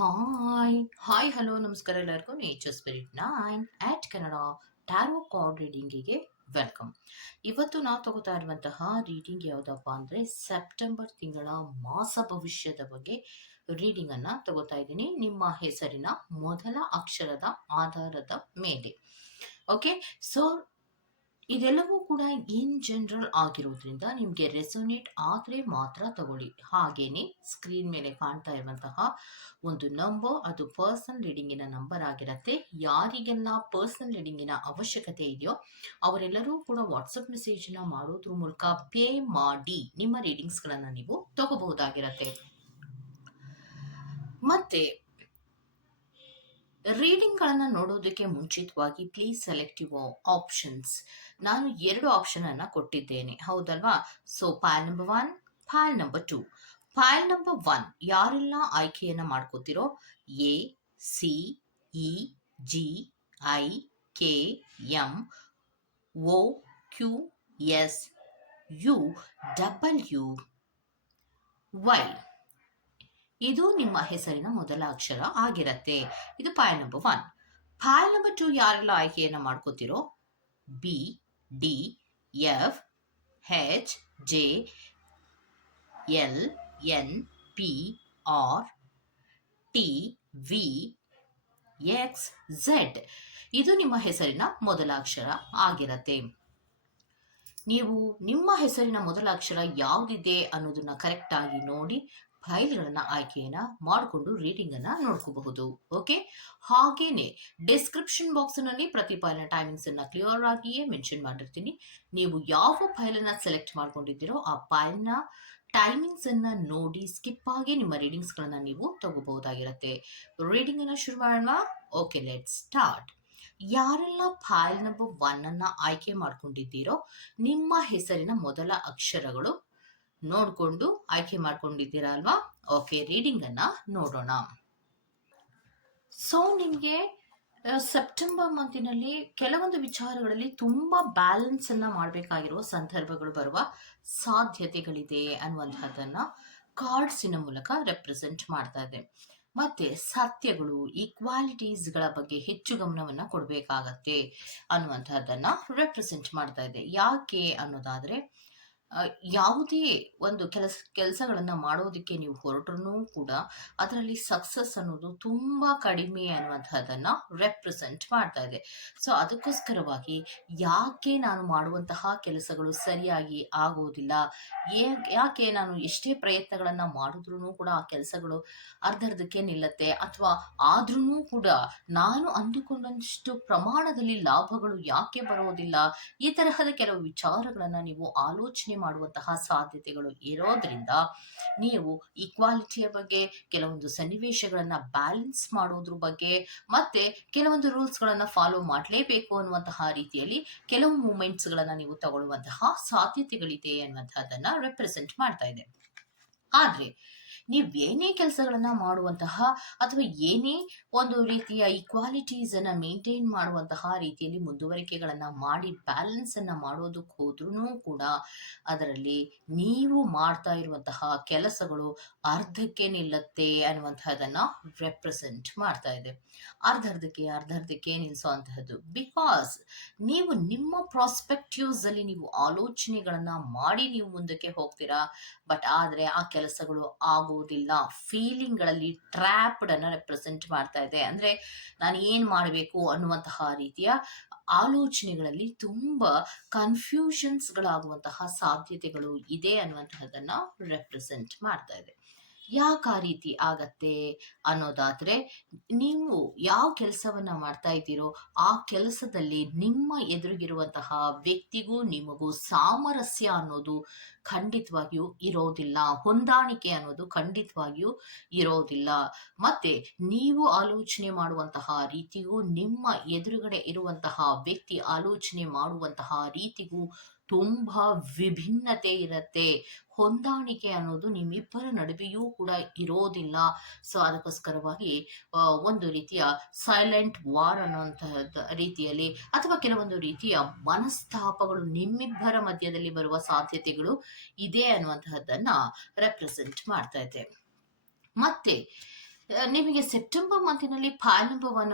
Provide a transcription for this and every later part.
Hi hi hello ನಮಸ್ಕಾರ ಎಲ್ಲರಿಗೂ nature spirit nine eight Kannada tarot card ರೀಡಿಂಗಿಗೆ welcome ಇವತ್ತು ನಾವು ತಗೋತಾ ಇರುವಂತಹ ರೀಡಿಂಗ್ ಯಾವುದಪ್ಪ ಅಂದರೆ ಸೆಪ್ಟೆಂಬರ್ ತಿಂಗಳ ಮಾಸ ಭವಿಷ್ಯದ ಬಗ್ಗೆ ರೀಡಿಂಗ್ ಅನ್ನ ತಗೋತಾ ಇದ್ದೀನಿ. ನಿಮ್ಮ ಹೆಸರಿನ ಮೊದಲ ಅಕ್ಷರದ ಆಧಾರದ ಮೇಲೆ. ಓಕೆ ಸೊ ಇದೆಲ್ಲವೂ ಕೂಡ ಇನ್ ಜನರಲ್ ಆಗಿರೋದ್ರಿಂದ ನಿಮಗೆ ರೆಸೊನೇಟ್ ಆದರೆ ಮಾತ್ರ ತಗೊಳ್ಳಿ. ಹಾಗೇನೆ ಸ್ಕ್ರೀನ್ ಮೇಲೆ ಕಾಣ್ತಾ ಇರುವಂತಹ ಒಂದು ನಂಬರ್ ಅದು ಪರ್ಸನಲ್ ರೀಡಿಂಗಿನ ನಂಬರ್ ಆಗಿರುತ್ತೆ. ಯಾರಿಗೆಲ್ಲ ಪರ್ಸನಲ್ ರೀಡಿಂಗಿನ ಅವಶ್ಯಕತೆ ಇದೆಯೋ ಅವರೆಲ್ಲರೂ ಕೂಡ ವಾಟ್ಸಪ್ ಮೆಸೇಜ್ನ ಮಾಡೋದ್ರ ಮೂಲಕ ಪೇ ಮಾಡಿ ನಿಮ್ಮ ರೀಡಿಂಗ್ಸ್ಗಳನ್ನು ನೀವು ತಗೋಬಹುದಾಗಿರತ್ತೆ. ಮತ್ತೆ ರೀಡಿಂಗ್ಗಳನ್ನು ನೋಡೋದಕ್ಕೆ ಮುಂಚಿತವಾಗಿ ಪ್ಲೀಸ್ ಸೆಲೆಕ್ಟಿವ್ ಆಪ್ಷನ್ಸ್ ನಾನು ಎರಡು ಆಪ್ಷನ್ ಅನ್ನ ಕೊಟ್ಟಿದ್ದೇನೆ. ಹೌದಲ್ವಾ? So file number one file number two file number one ಯಾರೆಲ್ಲ ಆಯ್ಕೆಯನ್ನ ಮಾಡ್ಕೋತಿರೋ? A C E G I K M O Q S U W Y ಇದು ನಿಮ್ಮ ಹೆಸರಿನ ಮೊದಲ ಅಕ್ಷರ ಆಗಿರತ್ತೆ. ಇದು file number one file number two ಯಾರೆಲ್ಲ ಆಯ್ಕೆಯನ್ನು ಮಾಡ್ಕೋತಿರೋ? B D F H J L N P R T V X Z ಇದು ನಿಮ್ಮ ಹೆಸರಿನ ಮೊದಲ ಅಕ್ಷರ ಆಗಿರತ್ತೆ. ನೀವು ನಿಮ್ಮ ಹೆಸರಿನ ಮೊದಲ ಅಕ್ಷರ ಯಾವುದಿದೆ ಅನ್ನೋದನ್ನ ಕರೆಕ್ಟ್ ಆಗಿ ನೋಡಿ ಫೈಲ್ಗಳನ್ನ ಆಯ್ಕೆಯನ್ನ ಮಾಡಿಕೊಂಡು ರೀಡಿಂಗ್ ಅನ್ನ ನೋಡ್ಕೋಬಹುದು, ಓಕೆ? ಹಾಗೇನೆ ಡಿಸ್ಕ್ರಿಪ್ಷನ್ ಬಾಕ್ಸ್ನಲ್ಲಿ ಪ್ರತಿ ಫೈಲ್ನ ಟೈಮಿಂಗ್ಸ್ ಅನ್ನ ಕ್ಲಿಯರ್ ಆಗಿಯೇ ಮೆನ್ಷನ್ ಮಾಡಿರ್ತೀನಿ. ನೀವು ಯಾವ ಫೈಲನ್ನು ಸೆಲೆಕ್ಟ್ ಮಾಡ್ಕೊಂಡಿದ್ದೀರೋ ಆ ಫೈಲ್ನ ಟೈಮಿಂಗ್ಸನ್ನು ನೋಡಿ ಸ್ಕಿಪ್ ಆಗಿ ನಿಮ್ಮ ರೀಡಿಂಗ್ಸ್ ಗಳನ್ನ ನೀವು ತಗೋಬಹುದಾಗಿರುತ್ತೆ. ರೀಡಿಂಗ್ ಅನ್ನ ಶುರು ಮಾಡೋಣ ಓಕೆ ಲೆಟ್ ಸ್ಟಾರ್ಟ್. ಯಾರೆಲ್ಲ ಫೈಲ್ ನಂಬರ್ ಒನ್ ಅನ್ನ ಆಯ್ಕೆ ಮಾಡ್ಕೊಂಡಿದ್ದೀರೋ ನಿಮ್ಮ ಹೆಸರಿನ ಮೊದಲ ಅಕ್ಷರಗಳು ನೋಡಿಕೊಂಡು ಆಯ್ಕೆ ಮಾಡ್ಕೊಂಡಿದ್ದೀರಾ ಅಲ್ವಾ? ಓಕೆ ರೀಡಿಂಗ್ ಅನ್ನ ನೋಡೋಣ. ಸೊ ನಿಮಗೆ ಸೆಪ್ಟೆಂಬರ್ ಮಂತಿನಲ್ಲಿ ಕೆಲವೊಂದು ವಿಚಾರಗಳಲ್ಲಿ ತುಂಬಾ ಬ್ಯಾಲೆನ್ಸ್ ಅನ್ನ ಮಾಡಬೇಕಾಗಿರುವ ಸಂದರ್ಭಗಳು ಬರುವ ಸಾಧ್ಯತೆಗಳಿದೆ ಅನ್ನುವಂಥದ್ದನ್ನು ಕಾರ್ಡ್ಸಿನ ಮೂಲಕ ರೆಪ್ರೆಸೆಂಟ್ ಮಾಡ್ತಾ ಇದೆ. ಮತ್ತೆ ಸತ್ಯಗಳು ಈಕ್ವಾಲಿಟೀಸ್ಗಳ ಬಗ್ಗೆ ಹೆಚ್ಚು ಗಮನವನ್ನು ಕೊಡಬೇಕಾಗತ್ತೆ ಅನ್ನುವಂಥದ್ದನ್ನು ರೆಪ್ರೆಸೆಂಟ್ ಮಾಡ್ತಾ ಇದೆ. ಯಾಕೆ ಅನ್ನೋದಾದ್ರೆ ಯಾವುದೇ ಒಂದು ಕೆಲಸ, ಕೆಲಸಗಳನ್ನು ಮಾಡೋದಕ್ಕೆ ನೀವು ಹೊರಟ್ರೂ ಕೂಡ ಅದರಲ್ಲಿ ಸಕ್ಸಸ್ ಅನ್ನೋದು ತುಂಬ ಕಡಿಮೆ ಅನ್ನುವಂಥದ್ದನ್ನು ರೆಪ್ರೆಸೆಂಟ್ ಮಾಡ್ತಾ ಇದೆ. ಸೊ ಅದಕ್ಕೋಸ್ಕರವಾಗಿ ಯಾಕೆ ನಾನು ಮಾಡುವಂತಹ ಕೆಲಸಗಳು ಸರಿಯಾಗಿ ಆಗೋದಿಲ್ಲ? ಯಾಕೆ ನಾನು ಎಷ್ಟೇ ಪ್ರಯತ್ನಗಳನ್ನು ಮಾಡಿದ್ರೂ ಕೂಡ ಆ ಕೆಲಸಗಳು ಅರ್ಧರ್ಧಕ್ಕೆ ನಿಲ್ಲತ್ತೆ? ಅಥವಾ ಆದ್ರೂ ಕೂಡ ನಾನು ಅಂದುಕೊಂಡಷ್ಟು ಪ್ರಮಾಣದಲ್ಲಿ ಲಾಭಗಳು ಯಾಕೆ ಬರೋದಿಲ್ಲ? ಈ ತರಹದ ಕೆಲವು ವಿಚಾರಗಳನ್ನು ನೀವು ಆಲೋಚನೆ ಮಾಡುವಂತಹ ಸಾಧ್ಯತೆಗಳು ಇರೋದ್ರಿಂದ ನೀವು ಈಕ್ವಾಲಿಟಿಯ ಬಗ್ಗೆ ಕೆಲವೊಂದು ಸನ್ನಿವೇಶಗಳನ್ನ ಬ್ಯಾಲೆನ್ಸ್ ಮಾಡೋದ್ರ ಬಗ್ಗೆ ಮತ್ತೆ ಕೆಲವೊಂದು ರೂಲ್ಸ್ ಗಳನ್ನ ಫಾಲೋ ಮಾಡಲೇಬೇಕು ಅನ್ನುವಂತಹ ರೀತಿಯಲ್ಲಿ ಕೆಲವು ಮೂಮೆಂಟ್ಸ್ ಗಳನ್ನ ನೀವು ತಗೊಳ್ಳುವಂತಹ ಸಾಧ್ಯತೆಗಳಿದೆ ಅನ್ನುವಂತಹದನ್ನ ರೆಪ್ರೆಸೆಂಟ್ ಮಾಡ್ತಾ ಇದೆ ಆದ್ರೆ ನೀವೇನೇ ಕೆಲಸಗಳನ್ನ ಮಾಡುವಂತಹ ಅಥವಾ ಏನೇ ಒಂದು ರೀತಿಯ ಈಕ್ವಾಲಿಟೀಸ್ ಅನ್ನ ಮೇಂಟೈನ್ ಮಾಡುವಂತಹ ರೀತಿಯಲ್ಲಿ ಮುಂದುವರಿಕೆಗಳನ್ನ ಮಾಡಿ ಬ್ಯಾಲೆನ್ಸ್ ಅನ್ನ ಮಾಡೋದಕ್ಕೆ ಹೋದ್ರೂ ಕೂಡ ಅದರಲ್ಲಿ ನೀವು ಮಾಡ್ತಾ ಇರುವಂತಹ ಕೆಲಸಗಳು ಅರ್ಧಕ್ಕೆ ನಿಲ್ಲತ್ತೆ ಅನ್ನುವಂತಹದನ್ನ ರೆಪ್ರೆಸೆಂಟ್ ಮಾಡ್ತಾ ಇದೆ. ಅರ್ಧರ್ಧಕ್ಕೆ ಅರ್ಧರ್ಧಕ್ಕೆ ನಿಲ್ಲಿಸುವಂತಹದ್ದು ಬಿಕಾಸ್ ನೀವು ನಿಮ್ಮ ಪ್ರಾಸ್ಪೆಕ್ಟಿವ್ಸ್ ಅಲ್ಲಿ ನೀವು ಆಲೋಚನೆಗಳನ್ನ ಮಾಡಿ ನೀವು ಮುಂದಕ್ಕೆ ಹೋಗ್ತೀರಾ ಬಟ್ ಆದ್ರೆ ಆ ಕೆಲಸಗಳು ಆಗುವುದಿಲ್ಲ ಫೀಲಿಂಗ್ಗಳಲ್ಲಿ ಟ್ರ್ಯಾಪ್ಡ್ ಅನ್ನ ರೆಪ್ರೆಸೆಂಟ್ ಮಾಡ್ತಾ ಇದೆ. ಅಂದ್ರೆ ನಾನು ಏನ್ ಮಾಡಬೇಕು ಅನ್ನುವಂತಹ ರೀತಿಯ ಆಲೋಚನೆಗಳಲ್ಲಿ ತುಂಬ ಕನ್ಫ್ಯೂಷನ್ಸ್ ಗಳಾಗುವಂತಹ ಸಾಧ್ಯತೆಗಳು ಇದೆ ಅನ್ನುವಂತಹದನ್ನ ರೆಪ್ರೆಸೆಂಟ್ ಮಾಡ್ತಾ ಇದೆ. ಯಾಕೆ ಆ ರೀತಿ ಆಗತ್ತೆ ಅನ್ನೋದಾದ್ರೆ, ನೀವು ಯಾವ ಕೆಲಸವನ್ನ ಮಾಡ್ತಾ ಇದ್ದೀರೋ ಆ ಕೆಲಸದಲ್ಲಿ ನಿಮ್ಮ ಎದುರಿಗಿರುವಂತಹ ವ್ಯಕ್ತಿಗೂ ನಿಮಗೂ ಸಾಮರಸ್ಯ ಅನ್ನೋದು ಖಂಡಿತವಾಗಿಯೂ ಇರೋದಿಲ್ಲ. ಹೊಂದಾಣಿಕೆ ಅನ್ನೋದು ಖಂಡಿತವಾಗಿಯೂ ಇರೋದಿಲ್ಲ. ಮತ್ತೆ ನೀವು ಆಲೋಚನೆ ಮಾಡುವಂತಹ ರೀತಿಗೂ ನಿಮ್ಮ ಎದುರುಗಡೆ ಇರುವಂತಹ ವ್ಯಕ್ತಿ ಆಲೋಚನೆ ಮಾಡುವಂತಹ ರೀತಿಗೂ ತುಂಬಾ ವಿಭಿನ್ನತೆ ಇರುತ್ತೆ. ಹೊಂದಾಣಿಕೆ ಅನ್ನೋದು ನಿಮ್ಮಿಬ್ಬರ ನಡುವೆಯೂ ಕೂಡ ಇರೋದಿಲ್ಲ. ಸೊ ಅದಕ್ಕೋಸ್ಕರವಾಗಿ ಒಂದು ರೀತಿಯ ಸೈಲೆಂಟ್ ವಾರ್ ಅನ್ನುವಂತಹ ರೀತಿಯಲ್ಲಿ ಅಥವಾ ಕೆಲವೊಂದು ರೀತಿಯ ಮನಸ್ತಾಪಗಳು ನಿಮ್ಮಿಬ್ಬರ ಮಧ್ಯದಲ್ಲಿ ಬರುವ ಸಾಧ್ಯತೆಗಳು ಇದೆ ಅನ್ನುವಂತಹದ್ದನ್ನ ರೆಪ್ರೆಸೆಂಟ್ ಮಾಡ್ತಾ ಇದೆ ಮತ್ತೆ ನಿಮಗೆ ಸೆಪ್ಟೆಂಬರ್ ಮಂತಿನಲ್ಲಿ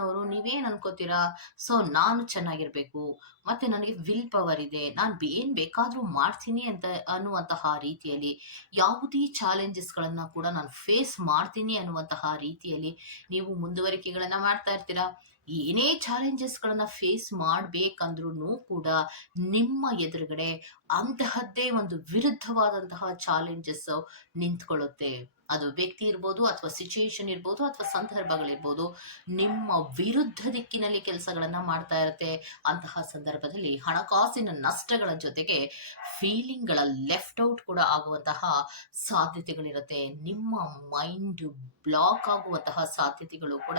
ಅವರು ನೀವೇನ್ ಅನ್ಕೋತೀರಾ? ಸೊ ನಾನು ಚೆನ್ನಾಗಿರ್ಬೇಕು. ಮತ್ತೆ ನನಗೆ ವಿಲ್ ಪವರ್ ಇದೆ. ನಾನು ಏನು ಬೇಕಾದರೂ ಮಾಡ್ತೀನಿ ಅಂತ ಅನ್ನುವಂತಹ ರೀತಿಯಲ್ಲಿ, ಯಾವುದೇ ಚಾಲೆಂಜಸ್ಗಳನ್ನು ಕೂಡ ನಾನು ಫೇಸ್ ಮಾಡ್ತೀನಿ ಅನ್ನುವಂತಹ ರೀತಿಯಲ್ಲಿ ನೀವು ಮುಂದುವರಿಕೆಗಳನ್ನು ಮಾಡ್ತಾ ಇರ್ತೀರಾ? ಏನೇ ಚಾಲೆಂಜಸ್ಗಳನ್ನು ಫೇಸ್ ಮಾಡಬೇಕಂದ್ರೂ ಕೂಡ ನಿಮ್ಮ ಎದುರುಗಡೆ ಅಂತಹದ್ದೇ ಒಂದು ವಿರುದ್ಧವಾದಂತಹ ಚಾಲೆಂಜಸ್ ನಿಂತ್ಕೊಳ್ಳುತ್ತೆ. ಅದು ವ್ಯಕ್ತಿ ಇರ್ಬೋದು ಅಥವಾ ಸಿಚುಯೇಷನ್ ಇರ್ಬೋದು ಅಥವಾ ಸಂದರ್ಭಗಳಿರ್ಬೋದು, ನಿಮ್ಮ ವಿರುದ್ಧ ದಿಕ್ಕಿನಲ್ಲಿ ಕೆಲಸಗಳನ್ನ ಮಾಡ್ತಾ ಇರುತ್ತೆ. ಅಂತಹ ಸಂದರ್ಭದಲ್ಲಿ ಹಣಕಾಸಿನ ನಷ್ಟಗಳ ಜೊತೆಗೆ ಫೀಲಿಂಗ್ಗಳ ಲೆಫ್ಟ್ ಔಟ್ ಕೂಡ ಆಗುವಂತಹ ಸಾಧ್ಯತೆಗಳಿರುತ್ತೆ. ನಿಮ್ಮ ಮೈಂಡ್ ಬ್ಲಾಕ್ ಆಗುವಂತಹ ಸಾಧ್ಯತೆಗಳು ಕೂಡ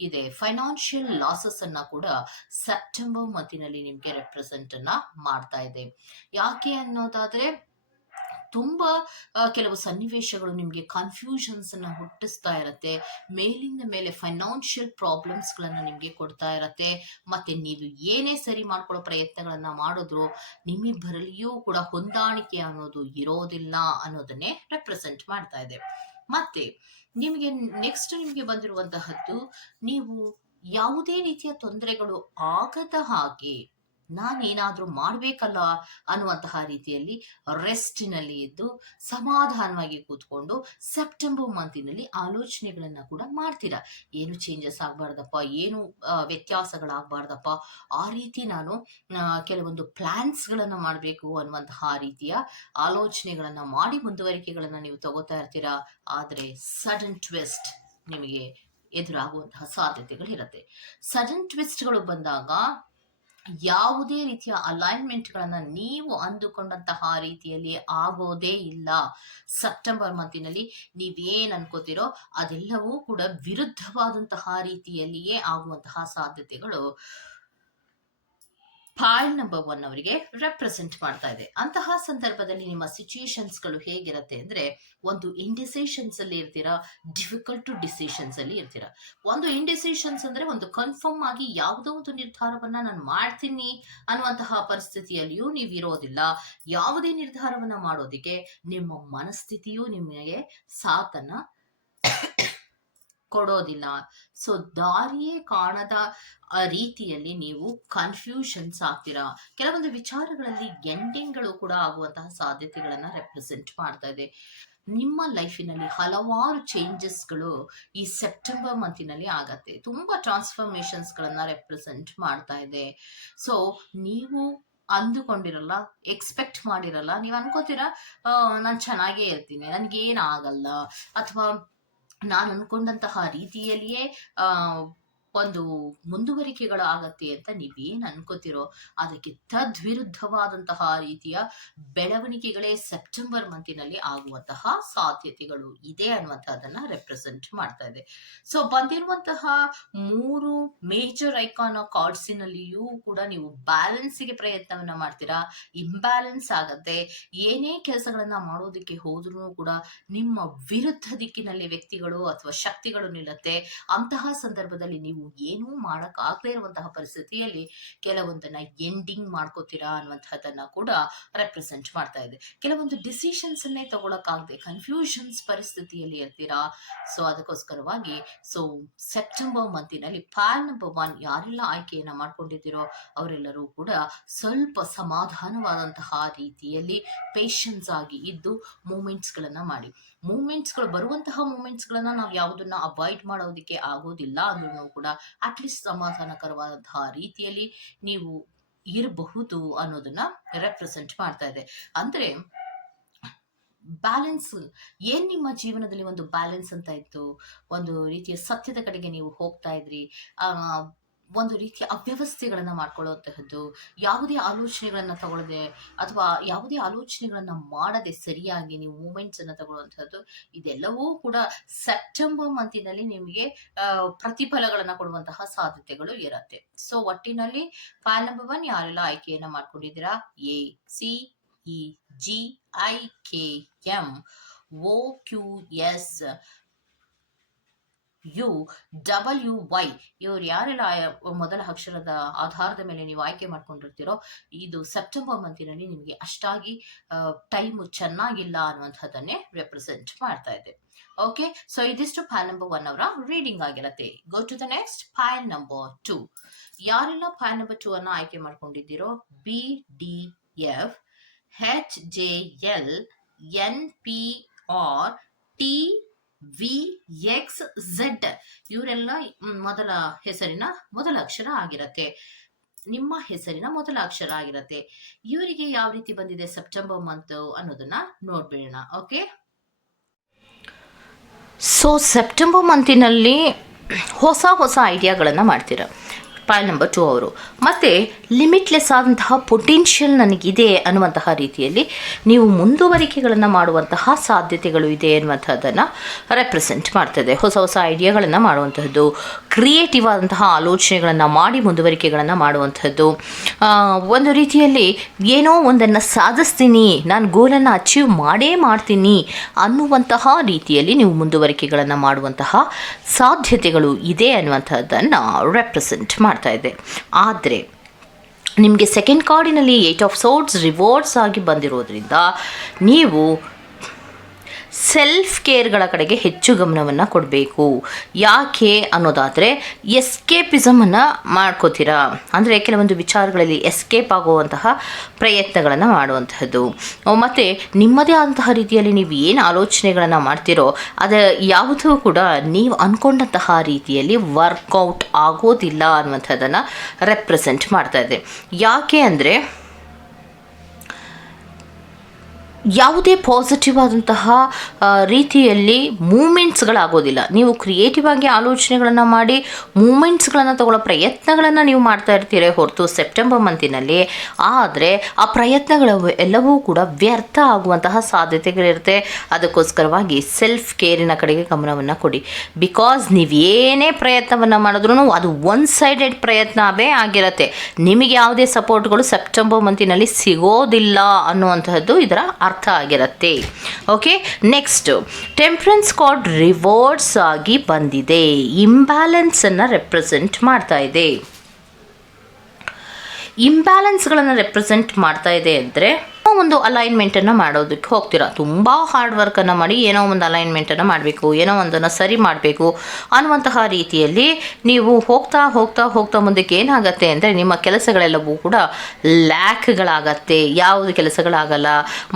ಇದೆ. ಫೈನಾನ್ಷಿಯಲ್ ಲಾಸಸ್ ಅನ್ನ ಕೂಡ ಸೆಪ್ಟೆಂಬರ್ ಮಂತಿನಲ್ಲಿ ನಿಮಗೆ ರೆಪ್ರೆಸೆಂಟ್ ಅನ್ನ ಮಾಡ್ತಾ ಇದೆ. ಯಾಕೆ ಅನ್ನೋದಾದ್ರೆ ತುಂಬಾ ಕೆಲವು ಸನ್ನಿವೇಶಗಳು ನಿಮಗೆ ಕನ್ಫ್ಯೂಷನ್ಸ್ ಅನ್ನ ಹುಟ್ಟಿಸ್ತಾ ಇರತ್ತೆ. ಮೇಲಿಂದ ಮೇಲೆ ಫೈನಾನ್ಷಿಯಲ್ ಪ್ರಾಬ್ಲಮ್ಸ್ ನಿಮಗೆ ನಿಮ್ಗೆ ಕೊಡ್ತಾ ಇರತ್ತೆ. ಮತ್ತೆ ನೀವು ಏನೇ ಸರಿ ಮಾಡ್ಕೊಳ್ಳೋ ಪ್ರಯತ್ನಗಳನ್ನು ಮಾಡಿದ್ರು ನಿಮ್ಮಿಬ್ಬರಲ್ಲಿಯೂ ಕೂಡ ಹೊಂದಾಣಿಕೆ ಅನ್ನೋದು ಇರೋದಿಲ್ಲ ಅನ್ನೋದನ್ನೇ ರೆಪ್ರೆಸೆಂಟ್ ಮಾಡ್ತಾ ಇದೆ. ಮತ್ತೆ, ನಿಮಗೆ ನೆಕ್ಸ್ಟ್ ನಿಮಗೆ ಬಂದಿರುವಂತಹದ್ದು ನೀವು ಯಾವುದೇ ರೀತಿಯ ತೊಂದರೆಗಳು ಆಗದ ಹಾಗೆ ನಾನೇನಾದ್ರೂ ಮಾಡ್ಬೇಕಲ್ಲ ಅನ್ನುವಂತಹ ರೀತಿಯಲ್ಲಿ ರೆಸ್ಟಿನಲ್ಲಿ ಇದ್ದು ಸಮಾಧಾನವಾಗಿ ಕೂತ್ಕೊಂಡು ಸೆಪ್ಟೆಂಬರ್ ಮಂತಿನಲ್ಲಿ ಆಲೋಚನೆಗಳನ್ನು ಕೂಡ ಮಾಡ್ತೀರಾ? ಏನು ಚೇಂಜಸ್ ಆಗಬಾರ್ದಪ್ಪ, ಏನು ವ್ಯತ್ಯಾಸಗಳಾಗ್ಬಾರ್ದಪ್ಪ? ಆ ರೀತಿ ನಾನು ಕೆಲವೊಂದು ಪ್ಲ್ಯಾನ್ಸ್ಗಳನ್ನು ಮಾಡಬೇಕು ಅನ್ನುವಂತಹ ರೀತಿಯ ಆಲೋಚನೆಗಳನ್ನು ಮಾಡಿ ಮುಂದುವರಿಕೆಗಳನ್ನ ನೀವು ತಗೋತಾ ಇರ್ತೀರಾ? ಆದರೆ ಸಡನ್ ಟ್ವಿಸ್ಟ್ ನಿಮಗೆ ಎದುರಾಗುವಂತಹ ಸಾಧ್ಯತೆಗಳಿರುತ್ತೆ ಸಡನ್ ಟ್ವಿಸ್ಟ್ಗಳು ಬಂದಾಗ ಯಾವುದೇ ರೀತಿಯ ಅಲೈನ್ಮೆಂಟ್ಗಳನ್ನ ನೀವು ಅಂದುಕೊಂಡಂತಹ ರೀತಿಯಲ್ಲಿ ಆಗೋದೇ ಇಲ್ಲ. ಸೆಪ್ಟೆಂಬರ್ ಮಂತಿನಲ್ಲಿ ನೀವೇನ್ ಅನ್ಕೋತಿರೋ ಅದೆಲ್ಲವೂ ಕೂಡ ವಿರುದ್ಧವಾದಂತಹ ರೀತಿಯಲ್ಲಿಯೇ ಆಗುವಂತಹ ಸಾಧ್ಯತೆಗಳು. ಫೈಲ್ ನಂಬರ್ ಒನ್ ಅವರಿಗೆ ರೆಪ್ರೆಸೆಂಟ್ ಮಾಡ್ತಾ ಇದೆ. ಅಂತಹ ಸಂದರ್ಭದಲ್ಲಿ ನಿಮ್ಮ ಸಿಚುಯೇಷನ್ಸ್ಗಳು ಹೇಗಿರುತ್ತೆ ಅಂದ್ರೆ, ಒಂದು ಇಂಡಿಸಿಷನ್ಸ್ ಅಲ್ಲಿ ಇರ್ತೀರಾ ಡಿಫಿಕಲ್ಟ್ ಟು ಡಿಸಿಷನ್ಸ್ ಅಲ್ಲಿ ಇರ್ತೀರಾ. ಒಂದು ಇಂಡಿಸಿಷನ್ಸ್ ಅಂದ್ರೆ ಒಂದು ಕನ್ಫರ್ಮ್ ಆಗಿ ಯಾವುದೋ ಒಂದು ನಿರ್ಧಾರವನ್ನ ನಾನು ಮಾಡ್ತೀನಿ ಅನ್ನುವಂತಹ ಪರಿಸ್ಥಿತಿಯಲ್ಲಿಯೂ ನೀವು ಇರೋದಿಲ್ಲ. ಯಾವುದೇ ನಿರ್ಧಾರವನ್ನ ಮಾಡೋದಿಕ್ಕೆ ನಿಮ್ಮ ಮನಸ್ಥಿತಿಯು ನಿಮಗೆ ಸಾಥನ್ನ ಕೊಡೋದಿಲ್ಲ. ಸೊ ದಾರಿಯೇ ಕಾಣದ ರೀತಿಯಲ್ಲಿ ನೀವು ಕನ್ಫ್ಯೂಷನ್ಸ್ ಆಗ್ತೀರಾ? ಕೆಲವೊಂದು ವಿಚಾರಗಳಲ್ಲಿ ಎಂಡಿಂಗ್ಗಳು ಕೂಡ ಆಗುವಂತಹ ಸಾಧ್ಯತೆಗಳನ್ನ ರೆಪ್ರೆಸೆಂಟ್ ಮಾಡ್ತಾ ಇದೆ. ನಿಮ್ಮ ಲೈಫಿನಲ್ಲಿ ಹಲವಾರು ಚೇಂಜಸ್ಗಳು ಈ ಸೆಪ್ಟೆಂಬರ್ ಮಂತಿನಲ್ಲಿ ಆಗತ್ತೆ. ತುಂಬಾ ಟ್ರಾನ್ಸ್ಫಾರ್ಮೇಶನ್ಸ್ ಗಳನ್ನ ರೆಪ್ರೆಸೆಂಟ್ ಮಾಡ್ತಾ ಇದೆ. ಸೊ ನೀವು ಅಂದುಕೊಂಡಿರಲ್ಲ ಎಕ್ಸ್ಪೆಕ್ಟ್ ಮಾಡಿರಲ್ಲ, ನೀವು ಅನ್ಕೋತೀರಾ ನಾನು ಚೆನ್ನಾಗೇ ಇರ್ತೀನಿ ನನಗೇನಾಗಲ್ಲ ಅಥವಾ ನಾನು ಅನ್ಕೊಂಡಂತಹ ರೀತಿಯಲ್ಲಿಯೇ ಒಂದು ಮುಂದುವರಿಕೆಗಳು ಆಗತ್ತೆ ಅಂತ ನೀವೇನ್ ಅನ್ಕೋತಿರೋ, ಅದಕ್ಕೆ ತದ್ವಿರುದ್ಧವಾದಂತಹ ರೀತಿಯ ಬೆಳವಣಿಗೆಗಳೇ ಸೆಪ್ಟೆಂಬರ್ ಮಂತಿನಲ್ಲಿ ಆಗುವಂತಹ ಸಾಧ್ಯತೆಗಳು ಇದೆ ಅನ್ನುವಂತಹದನ್ನ ರೆಪ್ರೆಸೆಂಟ್ ಮಾಡ್ತಾ ಇದೆ. ಸೊ ಬಂದಿರುವಂತಹ ಮೂರು ಮೇಜರ್ ಐಕಾನ್ ಕಾರ್ಡ್ಸಿನಲ್ಲಿಯೂ ಕೂಡ ನೀವು ಬ್ಯಾಲೆನ್ಸ್ಗೆ ಪ್ರಯತ್ನವನ್ನ ಮಾಡ್ತೀರಾ? ಇಂಬ್ಯಾಲೆನ್ಸ್ ಆಗತ್ತೆ. ಏನೇ ಕೆಲಸಗಳನ್ನ ಮಾಡೋದಕ್ಕೆ ಹೋದ್ರೂ ಕೂಡ ನಿಮ್ಮ ವಿರುದ್ಧ ದಿಕ್ಕಿನಲ್ಲಿ ವ್ಯಕ್ತಿಗಳು ಅಥವಾ ಶಕ್ತಿಗಳು ನಿಲ್ಲತ್ತೆ. ಅಂತಹ ಸಂದರ್ಭದಲ್ಲಿ ನೀವು ಏನೂ ಮಾಡಕ್ ಆಗದೇ ಇರುವಂತಹ ಪರಿಸ್ಥಿತಿಯಲ್ಲಿ ಕೆಲವೊಂದನ್ನ ಎಂಡಿಂಗ್ ಮಾಡ್ಕೋತೀರಾ ಅನ್ನುವಂತಹದ್ದನ್ನ ಕೂಡ ರೆಪ್ರೆಸೆಂಟ್ ಮಾಡ್ತಾ ಇದೆ. ಕೆಲವೊಂದು ಡಿಸಿಷನ್ಸ್ ಅನ್ನೇ ತಗೊಳಕ್ಕಾಗದೆ ಕನ್ಫ್ಯೂಷನ್ಸ್ ಪರಿಸ್ಥಿತಿಯಲ್ಲಿ ಇರ್ತೀರಾ? ಸೊ ಅದಕ್ಕೋಸ್ಕರವಾಗಿ ಸೊ ಸೆಪ್ಟೆಂಬರ್ ಮಂತಿನಲ್ಲಿ ಪ್ಯಾನ್ ನಂಬರ್ ಒನ್ ಯಾರೆಲ್ಲ ಆಯ್ಕೆಯನ್ನ ಮಾಡ್ಕೊಂಡಿದ್ದೀರೋ ಅವರೆಲ್ಲರೂ ಕೂಡ ಸ್ವಲ್ಪ ಸಮಾಧಾನವಾದಂತಹ ರೀತಿಯಲ್ಲಿ ಪೇಷನ್ಸ್ ಆಗಿ ಇದ್ದು ಮೂಮೆಂಟ್ಸ್ ಗಳನ್ನ ಮಾಡಿ. ಮೂಮೆಂಟ್ಸ್ಗಳು, ಬರುವಂತಹ ಮೂಮೆಂಟ್ಸ್ ಗಳನ್ನ ನಾವು ಯಾವುದನ್ನ ಅವಾಯ್ಡ್ ಮಾಡೋದಕ್ಕೆ ಆಗೋದಿಲ್ಲ ಅಂದ್ರೂ ಕೂಡ ಅಟ್ಲೀಸ್ಟ್ ಸಮಾಧಾನಕರವಾದಂತಹ ರೀತಿಯಲ್ಲಿ ನೀವು ಇರಬಹುದು ಅನ್ನೋದನ್ನ ರೆಪ್ರೆಸೆಂಟ್ ಮಾಡ್ತಾ ಇದೆ. ಅಂದ್ರೆ ಬ್ಯಾಲೆನ್ಸ್ ಏನ್ ನಿಮ್ಮ ಜೀವನದಲ್ಲಿ ಒಂದು ಬ್ಯಾಲೆನ್ಸ್ ಅಂತ ಇತ್ತು? ಒಂದು ರೀತಿಯ ಸತ್ಯದ ಕಡೆಗೆ ನೀವು ಹೋಗ್ತಾ ಇದ್ರಿ, ಆ ಒಂದು ರೀತಿಯ ಅವ್ಯವಸ್ಥೆಗಳನ್ನ ಮಾಡ್ಕೊಳ್ಳುವಂತಹದ್ದು, ಯಾವುದೇ ಆಲೋಚನೆಗಳನ್ನ ತಗೊಳ್ಳದೆ ಅಥವಾ ಯಾವುದೇ ಆಲೋಚನೆಗಳನ್ನ ಮಾಡದೆ ಸರಿಯಾಗಿ ನೀವು ಮೂಮೆಂಟ್ಸ್ ಅನ್ನ ತಗೊಳ್ಳುವಂತಹದ್ದು, ಇದೆಲ್ಲವೂ ಕೂಡ ಸೆಪ್ಟೆಂಬರ್ ಮಂತಿನಲ್ಲಿ ನಿಮಗೆ ಪ್ರತಿಫಲಗಳನ್ನ ಕೊಡುವಂತಹ ಸಾಧ್ಯತೆಗಳು ಇರತ್ತೆ. ಸೊ ಒಟ್ಟಿನಲ್ಲಿ ಫೈಲ್ ನಂಬರ್ ಒನ್ ಯಾರೆಲ್ಲ ಆಯ್ಕೆಯನ್ನ ಮಾಡ್ಕೊಂಡಿದ್ದೀರಾ? A C E G I K M O Q S U W Y ಇವ್ರು ಯಾರೆಲ್ಲ ಮೊದಲ ಅಕ್ಷರದ ಆಧಾರದ ಮೇಲೆ ನೀವು ಆಯ್ಕೆ ಮಾಡ್ಕೊಂಡಿರ್ತೀರೋ, ಇದು ಸೆಪ್ಟೆಂಬರ್ ಮಂತಿನಲ್ಲಿ ನಿಮಗೆ ಅಷ್ಟಾಗಿ ಟೈಮು ಚೆನ್ನಾಗಿಲ್ಲ ಅನ್ನುವಂಥದ್ದನ್ನೇ ರೆಪ್ರೆಸೆಂಟ್ ಮಾಡ್ತಾ ಇದೆ. ಓಕೆ, ಸೊ ಇದಿಷ್ಟು ಫೈಲ್ ನಂಬರ್ ಒನ್ ಅವರ ರೀಡಿಂಗ್ ಆಗಿರತ್ತೆ. Go to the next pile number two ಯಾರೆಲ್ಲ ಫೈಲ್ ನಂಬರ್ ಟೂ ಅನ್ನು ಆಯ್ಕೆ ಮಾಡ್ಕೊಂಡಿದ್ದೀರೋ B D F H J L N P R T V X Z ಇವರೆಲ್ಲ ಮೊದಲ ಹೆಸರಿನ ಮೊದಲ ಅಕ್ಷರ ಆಗಿರತ್ತೆ. ನಿಮ್ಮ ಹೆಸರಿನ ಮೊದಲ ಅಕ್ಷರ ಆಗಿರತ್ತೆ. ಇವರಿಗೆ ಯಾವ ರೀತಿ ಬಂದಿದೆ ಸೆಪ್ಟೆಂಬರ್ ಮಂತ್ ಅನ್ನೋದನ್ನ ನೋಡ್ಬಿಡೋಣ ಓಕೆ ಸೊ ಸೆಪ್ಟೆಂಬರ್ ಮಂತಿನಲ್ಲಿ ಹೊಸ ಹೊಸ ಐಡಿಯಾಗಳನ್ನು ಮಾಡ್ತೀರ? ಪಾಯಲ್ ನಂಬರ್ ಟು ಅವರು. ಮತ್ತು ಲಿಮಿಟ್ಲೆಸ್ ಆದಂತಹ ಪೊಟೆನ್ಷಿಯಲ್ ನನಗಿದೆ ಅನ್ನುವಂತಹ ರೀತಿಯಲ್ಲಿ ನೀವು ಮುಂದುವರಿಕೆಗಳನ್ನು ಮಾಡುವಂತಹ ಸಾಧ್ಯತೆಗಳು ಇದೆ ಅನ್ನುವಂಥದ್ದನ್ನು ರೆಪ್ರೆಸೆಂಟ್ ಮಾಡ್ತದೆ. ಹೊಸ ಹೊಸ ಐಡಿಯಾಗಳನ್ನು ಮಾಡುವಂತಹದ್ದು. ಕ್ರಿಯೇಟಿವ್ ಆದಂತಹ ಆಲೋಚನೆಗಳನ್ನು ಮಾಡಿ ಮುಂದುವರಿಕೆಗಳನ್ನು ಮಾಡುವಂಥದ್ದು. ಒಂದು ರೀತಿಯಲ್ಲಿ ಏನೋ ಒಂದನ್ನು ಸಾಧಿಸ್ತೀನಿ, ನಾನು ಗೋಲನ್ನು ಅಚೀವ್ ಮಾಡೇ ಮಾಡ್ತೀನಿ ಅನ್ನುವಂತಹ ರೀತಿಯಲ್ಲಿ ನೀವು ಮುಂದುವರಿಕೆಗಳನ್ನು ಮಾಡುವಂತಹ ಸಾಧ್ಯತೆಗಳು ಇದೆ ಅನ್ನುವಂಥದ್ದನ್ನು ರೆಪ್ರೆಸೆಂಟ್ ಮಾಡ್ತಾ ಇದೆ. ಆದರೆ, ನಿಮಗೆ ಸೆಕೆಂಡ್ ಕಾರ್ಡಿನಲ್ಲಿ ಏಟ್ ಆಫ್ ಸೋರ್ಟ್ಸ್ ರಿವಾರ್ಡ್ಸ್ ಆಗಿ ಬಂದಿರೋದ್ರಿಂದ ನೀವು ಸೆಲ್ಫ್ ಕೇರ್ಗಳ ಕಡೆಗೆ ಹೆಚ್ಚು ಗಮನವನ್ನು ಕೊಡಬೇಕು. ಯಾಕೆ ಅನ್ನೋದಾದರೆ ಎಸ್ಕೇಪಿಸಮನ್ನು ಮಾಡ್ಕೋತೀರಾ? ಅಂದರೆ ಕೆಲವೊಂದು ವಿಚಾರಗಳಲ್ಲಿ ಎಸ್ಕೇಪ್ ಆಗುವಂತಹ ಪ್ರಯತ್ನಗಳನ್ನು ಮಾಡುವಂತಹದ್ದು. ಮತ್ತು ನಿಮ್ಮದೇ ಆದಂತಹ ರೀತಿಯಲ್ಲಿ ನೀವು ಏನು ಆಲೋಚನೆಗಳನ್ನು ಮಾಡ್ತೀರೋ, ಅದು ಯಾವುದೂ ಕೂಡ ನೀವು ಅಂದ್ಕೊಂಡಂತಹ ರೀತಿಯಲ್ಲಿ ವರ್ಕೌಟ್ ಆಗೋದಿಲ್ಲ ಅನ್ನುವಂಥದ್ದನ್ನು ರೆಪ್ರೆಸೆಂಟ್ ಮಾಡ್ತಾ ಇದೆ. ಯಾಕೆ ಅಂದರೆ ಯಾವುದೇ ಪಾಸಿಟಿವ್ ಆದಂತಹ ರೀತಿಯಲ್ಲಿ ಮೂಮೆಂಟ್ಸ್ಗಳಾಗೋದಿಲ್ಲ ನೀವು ಕ್ರಿಯೇಟಿವ್ ಆಗಿ ಆಲೋಚನೆಗಳನ್ನು ಮಾಡಿ ಮೂಮೆಂಟ್ಸ್ಗಳನ್ನು ತಗೊಳ್ಳೋ ಪ್ರಯತ್ನಗಳನ್ನು ನೀವು ಮಾಡ್ತಾ ಇರ್ತೀರಿ ಹೊರತು ಸೆಪ್ಟೆಂಬರ್ ಮಂತಿನಲ್ಲಿ ಆದರೆ, ಆ ಪ್ರಯತ್ನಗಳು ಎಲ್ಲವೂ ಕೂಡ ವ್ಯರ್ಥ ಆಗುವಂತಹ ಸಾಧ್ಯತೆಗಳಿರುತ್ತೆ. ಅದಕ್ಕೋಸ್ಕರವಾಗಿ ಸೆಲ್ಫ್ ಕೇರಿನ ಕಡೆಗೆ ಗಮನವನ್ನು ಕೊಡಿ. ಬಿಕಾಸ್ ನೀವೇನೇ ಪ್ರಯತ್ನವನ್ನು ಮಾಡಿದ್ರೂ ಅದು ಒನ್ ಸೈಡೆಡ್ ಪ್ರಯತ್ನವೇ ಆಗಿರುತ್ತೆ. ನಿಮಗೆ ಯಾವುದೇ ಸಪೋರ್ಟ್ಗಳು ಸೆಪ್ಟೆಂಬರ್ ಮಂತಿನಲ್ಲಿ ಸಿಗೋದಿಲ್ಲ ಅನ್ನುವಂಥದ್ದು ಇದರ ಅರ್ಥ. ಆಗಿರುತ್ತೆ. ಓಕೆ ನೆಕ್ಸ್ಟ್ ಟೆಂಪ್ರೆನ್ಸ್ ಕಾರ್ಡ್ ರಿವಾರ್ಡ್ಸ್ ಆಗಿ ಬಂದಿದೆ. ಇಂಬ್ಯಾಲೆನ್ಸನ್ನು ರೆಪ್ರೆಸೆಂಟ್ ಮಾಡ್ತಾ ಇದೆ. ಇಂಬ್ಯಾಲೆನ್ಸ್ಗಳನ್ನು ರೆಪ್ರೆಸೆಂಟ್ ಮಾಡ್ತಾ ಇದೆ ಅಂದರೆ ಒಂದು ಅಲೈನ್ಮೆಂಟನ್ನು ಮಾಡೋದಕ್ಕೆ ಹೋಗ್ತೀರಾ? ತುಂಬ ಹಾರ್ಡ್ ವರ್ಕನ್ನು ಮಾಡಿ ಏನೋ ಒಂದು ಅಲೈನ್ಮೆಂಟನ್ನು ಮಾಡಬೇಕು, ಏನೋ ಒಂದನ್ನು ಸರಿ ಮಾಡಬೇಕು ಅನ್ನುವಂತಹ ರೀತಿಯಲ್ಲಿ ನೀವು ಹೋಗ್ತಾ ಹೋಗ್ತಾ ಹೋಗ್ತಾ ಮುಂದಕ್ಕೆ ಏನಾಗುತ್ತೆ ಅಂದರೆ ನಿಮ್ಮ ಕೆಲಸಗಳೆಲ್ಲವೂ ಕೂಡ ಲ್ಯಾಕ್ಗಳಾಗತ್ತೆ ಯಾವುದು ಕೆಲಸಗಳಾಗಲ್ಲ,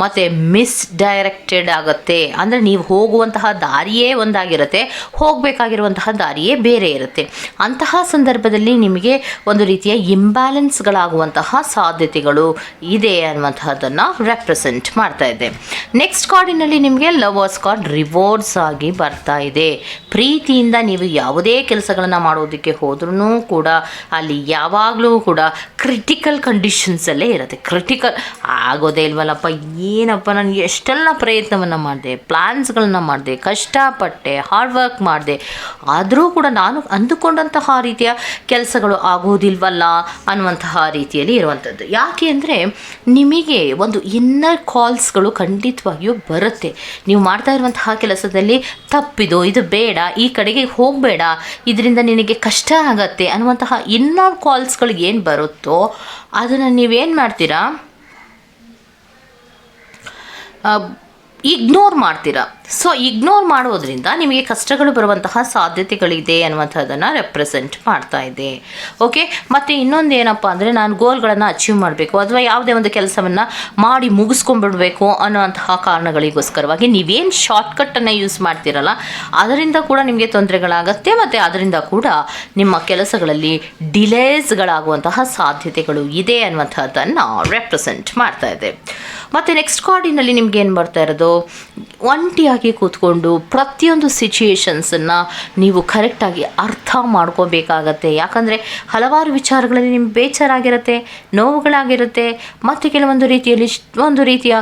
ಮತ್ತು ಮಿಸ್ ಡೈರೆಕ್ಟೆಡ್ ಆಗುತ್ತೆ. ಅಂದರೆ ನೀವು ಹೋಗುವಂತಹ ದಾರಿಯೇ ಒಂದಾಗಿರುತ್ತೆ, ಹೋಗಬೇಕಾಗಿರುವಂತಹ ದಾರಿಯೇ ಬೇರೆ ಇರುತ್ತೆ. ಅಂತಹ ಸಂದರ್ಭದಲ್ಲಿ ನಿಮಗೆ ಒಂದು ರೀತಿಯ ಇಂಬ್ಯಾಲೆನ್ಸ್ಗಳಾಗುವಂತಹ ಸಾಧ್ಯತೆಗಳು ಇದೆ ಅನ್ನುವಂತಹದ್ದನ್ನು ರೆಪ್ರೆಸೆಂಟ್ ಮಾಡ್ತಾ ಇದೆ. ನೆಕ್ಸ್ಟ್ ಕಾರ್ಡಿನಲ್ಲಿ ನಿಮಗೆ ಲವರ್ಸ್ ಕಾರ್ಡ್ ರಿವಾರ್ಡ್ಸ್ ಆಗಿ ಬರ್ತಾ ಇದೆ. ಪ್ರೀತಿಯಿಂದ ನೀವು ಯಾವುದೇ ಕೆಲಸಗಳನ್ನು ಮಾಡೋದಕ್ಕೆ ಹೋದ್ರೂ ಕೂಡ ಅಲ್ಲಿ ಯಾವಾಗಲೂ ಕೂಡ ಕ್ರಿಟಿಕಲ್ ಕಂಡೀಷನ್ಸಲ್ಲೇ ಇರುತ್ತೆ. ಕ್ರಿಟಿಕಲ್ ಆಗೋದೇ ಇಲ್ವಲ್ಲಪ್ಪ, ಏನಪ್ಪ ನಾನು ಎಷ್ಟೆಲ್ಲ ಪ್ರಯತ್ನವನ್ನು ಮಾಡಿದೆ ಪ್ಲ್ಯಾನ್ಸ್ಗಳನ್ನ ಮಾಡಿದೆ, ಕಷ್ಟಪಟ್ಟೆ ಹಾರ್ಡ್ ವರ್ಕ್ ಮಾಡಿದೆ, ಆದರೂ ಕೂಡ ನಾನು ಅಂದುಕೊಂಡಂತಹ ರೀತಿಯ ಕೆಲಸಗಳು ಆಗೋದಿಲ್ವಲ್ಲ ಅನ್ನುವಂತಹ ರೀತಿಯಲ್ಲಿ ಇರುವಂಥದ್ದು. ಯಾಕೆ ಅಂದರೆ ನಿಮಗೆ ಒಂದು ಇನ್ನರ್ ಕಾಲ್ಸ್ಗಳು ಖಂಡಿತವಾಗಿಯೂ ಬರುತ್ತೆ. ನೀವು ಮಾಡ್ತಾ ಇರುವಂತಹ ಕೆಲಸದಲ್ಲಿ ತಪ್ಪಿದು, ಇದು ಬೇಡ, ಈ ಕಡೆಗೆ ಹೋಗಬೇಡ, ಇದರಿಂದ ನಿನಗೆ ಕಷ್ಟ ಆಗತ್ತೆ ಅನ್ನುವಂತಹ ಇನ್ನರ್ ಕಾಲ್ಸ್ಗಳು ಏನು ಬರುತ್ತೋ ಅದನ್ನು ನೀವೇನು ಮಾಡ್ತೀರಾ? ಇಗ್ನೋರ್ ಮಾಡ್ತೀರಾ? ಸೊ ಇಗ್ನೋರ್ ಮಾಡೋದ್ರಿಂದ ನಿಮಗೆ ಕಷ್ಟಗಳು ಬರುವಂತಹ ಸಾಧ್ಯತೆಗಳಿದೆ ಅನ್ನುವಂಥದ್ದನ್ನು ರೆಪ್ರೆಸೆಂಟ್ ಮಾಡ್ತಾ ಇದೆ. ಓಕೆ ಮತ್ತು ಇನ್ನೊಂದು ಏನಪ್ಪ ಅಂದರೆ ನಾನು ಗೋಲ್ಗಳನ್ನು ಅಚೀವ್ ಮಾಡಬೇಕು, ಅಥವಾ ಯಾವುದೇ ಒಂದು ಕೆಲಸವನ್ನು ಮಾಡಿ ಮುಗಿಸ್ಕೊಂಡ್ಬಿಡ್ಬೇಕು ಅನ್ನೋಂತಹ ಕಾರಣಗಳಿಗೋಸ್ಕರವಾಗಿ ನೀವೇನು ಶಾರ್ಟ್ಕಟ್ಟನ್ನು ಯೂಸ್ ಮಾಡ್ತೀರಲ್ಲ, ಅದರಿಂದ ಕೂಡ ನಿಮಗೆ ತೊಂದರೆಗಳಾಗತ್ತೆ, ಮತ್ತು ಅದರಿಂದ ಕೂಡ ನಿಮ್ಮ ಕೆಲಸಗಳಲ್ಲಿ ಡಿಲೇಸ್ಗಳಾಗುವಂತಹ ಸಾಧ್ಯತೆಗಳು ಇದೆ ಅನ್ನುವಂಥದ್ದನ್ನು ರೆಪ್ರೆಸೆಂಟ್ ಮಾಡ್ತಾ ಇದೆ. ಮತ್ತು ನೆಕ್ಸ್ಟ್ ಕಾರ್ಡಿನಲ್ಲಿ ನಿಮ್ಗೆ ಏನು ಬರ್ತಾ ಇರೋದು? ಒಂಟಿಯಾಗಿ ಕೂತ್ಕೊಂಡು ಪ್ರತಿಯೊಂದು ಸಿಚುಯೇಷನ್ಸನ್ನು ನೀವು ಕರೆಕ್ಟಾಗಿ ಅರ್ಥ ಮಾಡ್ಕೋಬೇಕಾಗತ್ತೆ. ಯಾಕಂದರೆ ಹಲವಾರು ವಿಚಾರಗಳಲ್ಲಿ ನಿಮ್ಗೆ ಬೇಜಾರಾಗಿರುತ್ತೆ, ನೋವುಗಳಾಗಿರುತ್ತೆ, ಮತ್ತು ಕೆಲವೊಂದು ರೀತಿಯಲ್ಲಿ ಒಂದು ರೀತಿಯ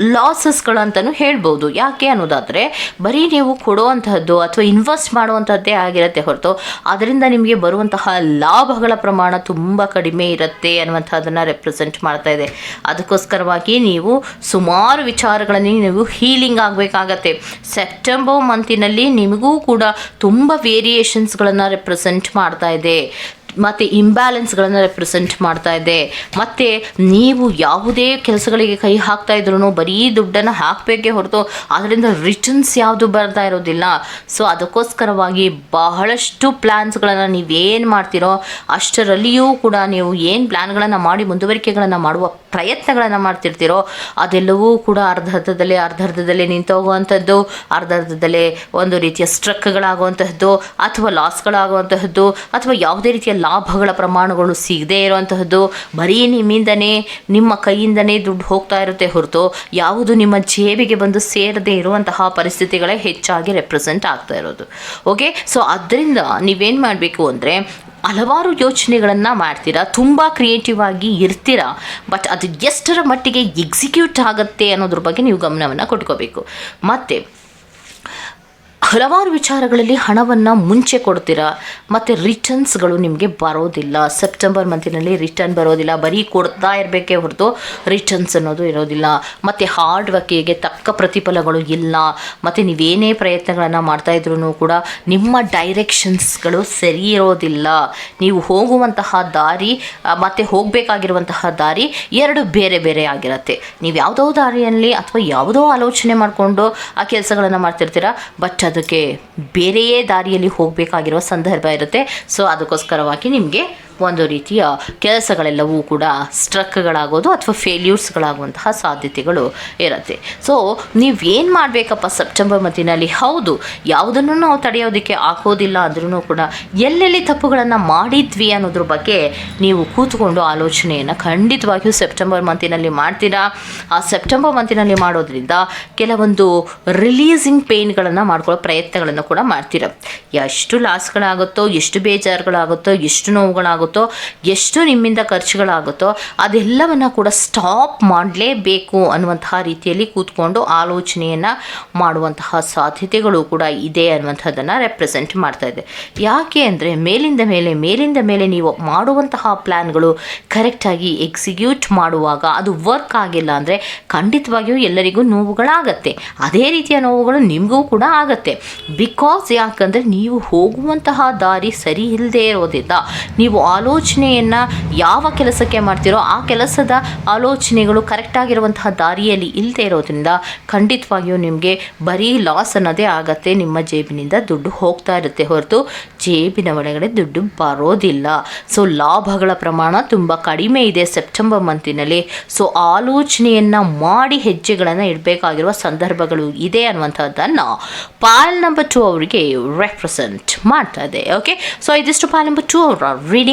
ಆ, ಲಾಸಸ್ಗಳಂತಲೂ ಹೇಳ್ಬೋದು. ಯಾಕೆ ಅನ್ನೋದಾದರೆ ಬರೀ ನೀವು ಕೊಡುವಂತಹದ್ದು ಅಥವಾ ಇನ್ವೆಸ್ಟ್ ಮಾಡುವಂಥದ್ದೇ ಆಗಿರುತ್ತೆ ಹೊರತು ಅದರಿಂದ ನಿಮಗೆ ಬರುವಂತಹ ಲಾಭಗಳ ಪ್ರಮಾಣ ತುಂಬ ಕಡಿಮೆ ಇರುತ್ತೆ ಅನ್ನುವಂಥದ್ದನ್ನು ರೆಪ್ರೆಸೆಂಟ್ ಮಾಡ್ತಾ ಇದೆ. ಅದಕ್ಕೋಸ್ಕರವಾಗಿ ನೀವು ಸುಮಾರು ವಿಚಾರಗಳಲ್ಲಿ ನೀವು ಹೀಲಿಂಗ್ ಆಗಬೇಕಾಗತ್ತೆ. ಸೆಪ್ಟೆಂಬರ್ ಮಂತಿನಲ್ಲಿ ನಿಮಗೂ ಕೂಡ ತುಂಬ ವೇರಿಯೇಷನ್ಸ್ಗಳನ್ನು ರೆಪ್ರೆಸೆಂಟ್ ಮಾಡ್ತಾ ಇದೆ. ಮತ್ತು ಇಂಬ್ಯಾಲೆನ್ಸ್ಗಳನ್ನು ರೆಪ್ರೆಸೆಂಟ್ ಮಾಡ್ತಾ ಇದೆ. ಮತ್ತು ನೀವು ಯಾವುದೇ ಕೆಲಸಗಳಿಗೆ ಕೈ ಹಾಕ್ತಾ ಇದ್ರೂ ಬರೀ ದುಡ್ಡನ್ನು ಹಾಕಬೇಕೇ ಹೊರತು ಅದರಿಂದ ರಿಟರ್ನ್ಸ್ ಯಾವುದು ಬರ್ತಾ ಇರೋದಿಲ್ಲ. ಸೊ ಅದಕ್ಕೋಸ್ಕರವಾಗಿ ಬಹಳಷ್ಟು ಪ್ಲ್ಯಾನ್ಸ್ಗಳನ್ನು ನೀವೇನು ಮಾಡ್ತೀರೋ ಅಷ್ಟರಲ್ಲಿಯೂ ಕೂಡ ನೀವು ಏನು ಪ್ಲ್ಯಾನ್ಗಳನ್ನು ಮಾಡಿ ಮುಂದುವರಿಕೆಗಳನ್ನು ಮಾಡುವ ಪ್ರಯತ್ನಗಳನ್ನು ಮಾಡ್ತಿರ್ತೀರೋ ಅದೆಲ್ಲವೂ ಕೂಡ ಅರ್ಧ ಅರ್ಧದಲ್ಲೇ ಅರ್ಧ ಅರ್ಧದಲ್ಲೇ ನಿಂತೋಗುವಂಥದ್ದು ಅರ್ಧ ಅರ್ಧದಲ್ಲೇ ಒಂದು ರೀತಿಯ ಸ್ಟ್ರಕ್ಗಳಾಗುವಂತಹದ್ದು ಅಥವಾ ಲಾಸ್ಗಳಾಗುವಂತಹದ್ದು ಅಥವಾ ಯಾವುದೇ ರೀತಿಯ ಲಾಭಗಳ ಪ್ರಮಾಣಗಳು ಸಿಗದೇ ಇರುವಂತಹದ್ದು, ಬರೀ ನಿಮ್ಮಿಂದನೇ, ನಿಮ್ಮ ಕೈಯಿಂದನೇ ದುಡ್ಡು ಹೋಗ್ತಾ ಇರುತ್ತೆ ಹೊರತು ಯಾವುದು ನಿಮ್ಮ ಜೇಬಿಗೆ ಬಂದು ಸೇರದೇ ಇರುವಂತಹ ಪರಿಸ್ಥಿತಿಗಳೇ ಹೆಚ್ಚಾಗಿ ರೆಪ್ರೆಸೆಂಟ್ ಆಗ್ತಾ ಇರೋದು. ಓಕೆ ಸೊ ಅದರಿಂದ ನೀವೇನು ಮಾಡಬೇಕು ಅಂದರೆ, ಹಲವಾರು ಯೋಚನೆಗಳನ್ನು ಮಾಡ್ತೀರಾ, ತುಂಬ ಕ್ರಿಯೇಟಿವ್ ಆಗಿ ಇರ್ತೀರಾ ಬಟ್ ಅದು ಎಷ್ಟರ ಮಟ್ಟಿಗೆ ಎಕ್ಸಿಕ್ಯೂಟ್ ಆಗುತ್ತೆ ಅನ್ನೋದ್ರ ಬಗ್ಗೆ ನೀವು ಗಮನವನ್ನು ಕೊಟ್ಕೋಬೇಕು. ಮತ್ತು ಹಲವಾರು ವಿಚಾರಗಳಲ್ಲಿ ಹಣವನ್ನು ಮುಂಚೆ ಕೊಡ್ತೀರಾ? ಮತ್ತು ರಿಟರ್ನ್ಸ್ಗಳು ನಿಮಗೆ ಬರೋದಿಲ್ಲ. ಸೆಪ್ಟೆಂಬರ್ ಮಂತಿನಲ್ಲಿ ರಿಟರ್ನ್ ಬರೋದಿಲ್ಲ. ಬರೀ ಕೊಡ್ತಾ ಇರಬೇಕೇ ಹೊರತು ರಿಟರ್ನ್ಸ್ ಅನ್ನೋದು ಇರೋದಿಲ್ಲ. ಮತ್ತು ಹಾರ್ಡ್ ವರ್ಕಿಗೆ ತಕ್ಕ ಪ್ರತಿಫಲಗಳು ಇಲ್ಲ. ಮತ್ತು ನೀವೇನೇ ಪ್ರಯತ್ನಗಳನ್ನು ಮಾಡ್ತಾ ಇದ್ರೂ ಕೂಡ ನಿಮ್ಮ ಡೈರೆಕ್ಷನ್ಸ್ಗಳು ಸರಿ ಇರೋದಿಲ್ಲ. ನೀವು ಹೋಗುವಂತಹ ದಾರಿ ಮತ್ತೆ ಹೋಗಬೇಕಾಗಿರುವಂತಹ ದಾರಿ ಎರಡು ಬೇರೆ ಬೇರೆ ಆಗಿರುತ್ತೆ. ನೀವು ಯಾವುದೋ ದಾರಿಯಲ್ಲಿ ಅಥವಾ ಯಾವುದೋ ಆಲೋಚನೆ ಮಾಡಿಕೊಂಡು ಆ ಕೆಲಸಗಳನ್ನು ಮಾಡ್ತಿರ್ತೀರ? ಬಟ್ ಅದಕ್ಕೆ ಬೇರೆಯೇ ದಾರಿಯಲ್ಲಿ ಹೋಗಬೇಕಾಗಿರುವ ಸಂದರ್ಭ ಇರುತ್ತೆ. ಸೊ ಅದಕ್ಕೋಸ್ಕರವಾಗಿ ನಿಮಗೆ ಒಂದು ರೀತಿಯ ಕೆಲಸಗಳೆಲ್ಲವೂ ಕೂಡ ಸ್ಟ್ರಕ್ಗಳಾಗೋದು ಅಥವಾ ಫೇಲ್ಯೂರ್ಸ್ಗಳಾಗುವಂತಹ ಸಾಧ್ಯತೆಗಳು ಇರುತ್ತೆ. ಸೊ ನೀವೇನು ಮಾಡಬೇಕಪ್ಪ ಸೆಪ್ಟೆಂಬರ್ ಮತ್ತಿನಲ್ಲಿ ಹೌದು, ಯಾವುದನ್ನು ನಾವು ತಡೆಯೋದಕ್ಕೆ ಆಗೋದಿಲ್ಲ ಅಂದ್ರೂ ಕೂಡ ಎಲ್ಲೆಲ್ಲಿ ತಪ್ಪುಗಳನ್ನು ಮಾಡಿದ್ವಿ ಅನ್ನೋದ್ರ ಬಗ್ಗೆ ನೀವು ಕೂತ್ಕೊಂಡು ಆಲೋಚನೆಯನ್ನು ಖಂಡಿತವಾಗಿಯೂ ಸೆಪ್ಟೆಂಬರ್ ಮಂತಿನಲ್ಲಿ ಮಾಡ್ತೀರಾ? ಆ ಸೆಪ್ಟೆಂಬರ್ ಮಂತಿನಲ್ಲಿ ಮಾಡೋದ್ರಿಂದ ಕೆಲವೊಂದು ರಿಲೀಸಿಂಗ್ ಪೇಯ್ನ್ಗಳನ್ನು ಮಾಡ್ಕೊಳ್ಳೋ ಪ್ರಯತ್ನಗಳನ್ನು ಕೂಡ ಮಾಡ್ತೀರ? ಎಷ್ಟು ಲಾಸ್ಗಳಾಗುತ್ತೋ, ಎಷ್ಟು ಬೇಜಾರುಗಳಾಗುತ್ತೋ, ಎಷ್ಟು ನೋವುಗಳಾಗುತ್ತೋ ಎಷ್ಟು ನಿಮ್ಮಿಂದ ಖರ್ಚುಗಳಾಗುತ್ತೋ, ಅದೆಲ್ಲವನ್ನು ಕೂಡ ಸ್ಟಾಪ್ ಮಾಡಲೇಬೇಕು ಅನ್ನುವಂತಹ ರೀತಿಯಲ್ಲಿ ಕೂತ್ಕೊಂಡು ಆಲೋಚನೆಯನ್ನು ಮಾಡುವಂತಹ ಸಾಧ್ಯತೆಗಳು ಕೂಡ ಇದೆ ಅನ್ನುವಂಥದ್ದನ್ನು ರೆಪ್ರೆಸೆಂಟ್ ಮಾಡ್ತಾ ಇದೆ. ಯಾಕೆ ಅಂದರೆ ಮೇಲಿಂದ ಮೇಲೆ ಮೇಲಿಂದ ಮೇಲೆ ನೀವು ಮಾಡುವಂತಹ ಪ್ಲ್ಯಾನ್ಗಳು ಕರೆಕ್ಟಾಗಿ ಎಕ್ಸಿಕ್ಯೂಟ್ ಮಾಡುವಾಗ ಅದು ವರ್ಕ್ ಆಗಿಲ್ಲ ಅಂದರೆ ಖಂಡಿತವಾಗಿಯೂ ಎಲ್ಲರಿಗೂ ನೋವುಗಳಾಗತ್ತೆ. ಅದೇ ರೀತಿಯ ನೋವುಗಳು ನಿಮಗೂ ಕೂಡ ಆಗತ್ತೆ. ಬಿಕಾಸ್ ಯಾಕಂದರೆ ನೀವು ಹೋಗುವಂತಹ ದಾರಿ ಸರಿ ಇಲ್ಲದೆ ಇರೋದ್ರಿಂದ ನೀವು ಆಲೋಚನೆಯನ್ನು ಯಾವ ಕೆಲಸಕ್ಕೆ ಮಾಡ್ತೀರೋ ಆ ಕೆಲಸದ ಆಲೋಚನೆಗಳು ಕರೆಕ್ಟಾಗಿರುವಂತಹ ದಾರಿಯಲ್ಲಿ ಇಲ್ಲದೆ ಇರೋದ್ರಿಂದ ಖಂಡಿತವಾಗಿಯೂ ನಿಮಗೆ ಬರೀ ಲಾಸ್ ಅನ್ನೋದೇ ಆಗತ್ತೆ. ನಿಮ್ಮ ಜೇಬಿನಿಂದ ದುಡ್ಡು ಹೋಗ್ತಾ ಇರುತ್ತೆ ಹೊರತು ಜೇಬಿನ ಒಳಗಡೆ ದುಡ್ಡು ಬರೋದಿಲ್ಲ. ಸೊ ಲಾಭಗಳ ಪ್ರಮಾಣ ತುಂಬ ಕಡಿಮೆ ಇದೆ ಸೆಪ್ಟೆಂಬರ್ ಮಂತಿನಲ್ಲಿ ಸೊ ಆಲೋಚನೆಯನ್ನು ಮಾಡಿ ಹೆಜ್ಜೆಗಳನ್ನು ಇಡಬೇಕಾಗಿರುವ ಸಂದರ್ಭಗಳು ಇದೆ ಅನ್ನುವಂಥದ್ದನ್ನು ಪಾಲ್ ನಂಬರ್ ಟು ಅವರಿಗೆ ರೆಪ್ರೆಸೆಂಟ್ ಮಾಡ್ತಾ ಇದೆ. ಓಕೆ ಸೊ ಇದಿಷ್ಟು ಪಾಲ್ ನಂಬರ್ ಟು ಅವರ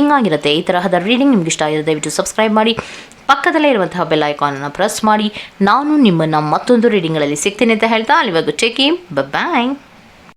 ರೀಡಿಂಗ್ ಆಗಿರುತ್ತೆ. ಈ ತರಹದ ರೀಡಿಂಗ್ ನಿಮ್ಗೆ ಇಷ್ಟ ಆಗಿದೆ ದಯವಿಟ್ಟು ಸಬ್ಸ್ಕ್ರೈಬ್ ಮಾಡಿ. ಪಕ್ಕದಲ್ಲೇ ಇರುವಂತಹ ಬೆಲ್ ಐಕಾನನ್ನು ಪ್ರೆಸ್ ಮಾಡಿ. ನಾನು ನಿಮ್ಮನ್ನು ಮತ್ತೊಂದು ರೀಡಿಂಗ್ಗಳಲ್ಲಿ ಸಿಗ್ತೀನಿ ಅಂತ ಹೇಳ್ತಾ, ಅಲ್ಲಿವರೆಗೂ ಚೆಕ್ ಬಾಯ್